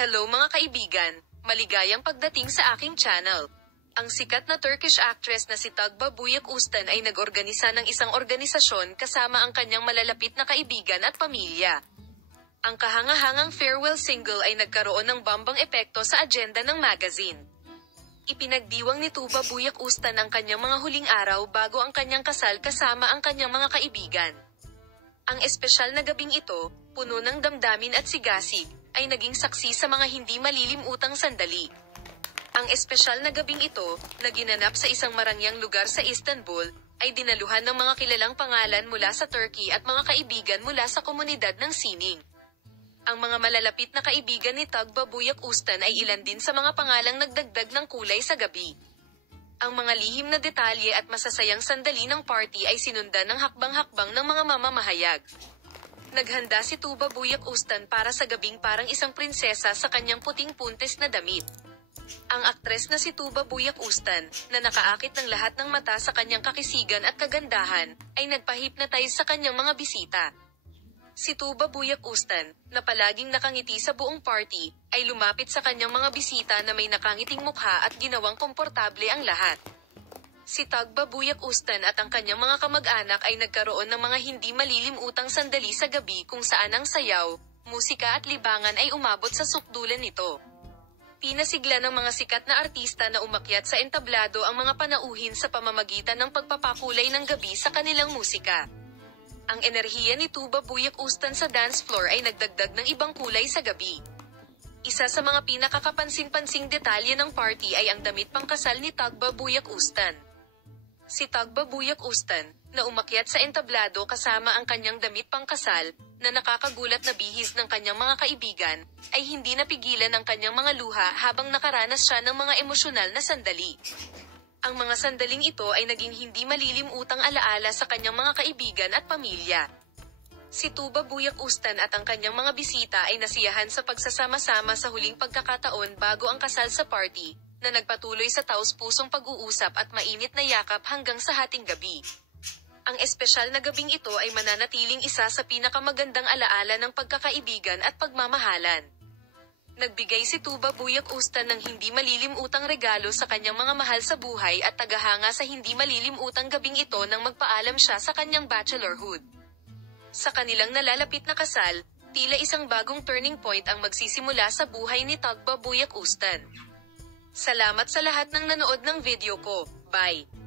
Hello mga kaibigan, maligayang pagdating sa aking channel. Ang sikat na Turkish actress na si Tuğba Büyük Üstün ay nag-organisa ng isang organisasyon kasama ang kanyang malalapit na kaibigan at pamilya. Ang kahangahangang farewell single ay nagkaroon ng bambang epekto sa agenda ng magazine. Ipinagdiwang ni Tuğba Büyük Üstün ang kanyang mga huling araw bago ang kanyang kasal kasama ang kanyang mga kaibigan. Ang espesyal na gabing ito, puno ng damdamin at sigasig, ay naging saksi sa mga hindi malilimutang sandali. Ang espesyal na gabing ito, na ginanap sa isang marangyang lugar sa Istanbul, ay dinaluhan ng mga kilalang pangalan mula sa Turkey at mga kaibigan mula sa komunidad ng sining. Ang mga malalapit na kaibigan ni Tuğba Büyük Üstün ay ilan din sa mga pangalang nagdagdag ng kulay sa gabi. Ang mga lihim na detalye at masasayang sandali ng party ay sinundan ng hakbang-hakbang ng mga mamamahayag. Naghanda si Tuğba Büyük Üstün para sa gabing parang isang prinsesa sa kanyang puting puntes na damit. Ang aktres na si Tuğba Büyük Üstün, na nakaakit ng lahat ng mata sa kanyang kakisigan at kagandahan, ay nagpa-hypnotize sa kanyang mga bisita. Si Tuğba Büyük Üstün, na palaging nakangiti sa buong party, ay lumapit sa kanyang mga bisita na may nakangiting mukha at ginawang komportable ang lahat. Si Tuğba Büyük Üstün at ang kanyang mga kamag-anak ay nagkaroon ng mga hindi malilimutang sandali sa gabi kung saan ang sayaw, musika at libangan ay umabot sa sukdulan nito. Pinasigla ng mga sikat na artista na umakyat sa entablado ang mga panauhin sa pamamagitan ng pagpapakulay ng gabi sa kanilang musika. Ang enerhiya ni Tuğba Büyük Üstün sa dance floor ay nagdagdag ng ibang kulay sa gabi. Isa sa mga pinakakapansin-pansing detalye ng party ay ang damit pangkasal ni Tuğba Büyük Üstün. Si Tuğba Büyük Üstün, na umakyat sa entablado kasama ang kanyang damit pangkasal, na nakakagulat na bihis ng kanyang mga kaibigan, ay hindi napigilan ang kanyang mga luha habang nakaranas siya ng mga emosyonal na sandali. Ang mga sandaling ito ay naging hindi malilimutang alaala sa kanyang mga kaibigan at pamilya. Si Tuğba Büyük Üstün at ang kanyang mga bisita ay nasiyahan sa pagsasama-sama sa huling pagkakataon bago ang kasal sa party, na nagpatuloy sa taos-pusong pag-uusap at mainit na yakap hanggang sa hating gabi. Ang espesyal na gabing ito ay mananatiling isa sa pinakamagandang alaala ng pagkakaibigan at pagmamahalan. Nagbigay si Tuğba Büyük Üstün ng hindi malilimutang regalo sa kanyang mga mahal sa buhay at tagahanga sa hindi malilimutang gabing ito nang magpaalam siya sa kanyang bachelorhood. Sa kanilang nalalapit na kasal, tila isang bagong turning point ang magsisimula sa buhay ni Tuğba Büyük Üstün. Salamat sa lahat ng nanood ng video ko. Bye!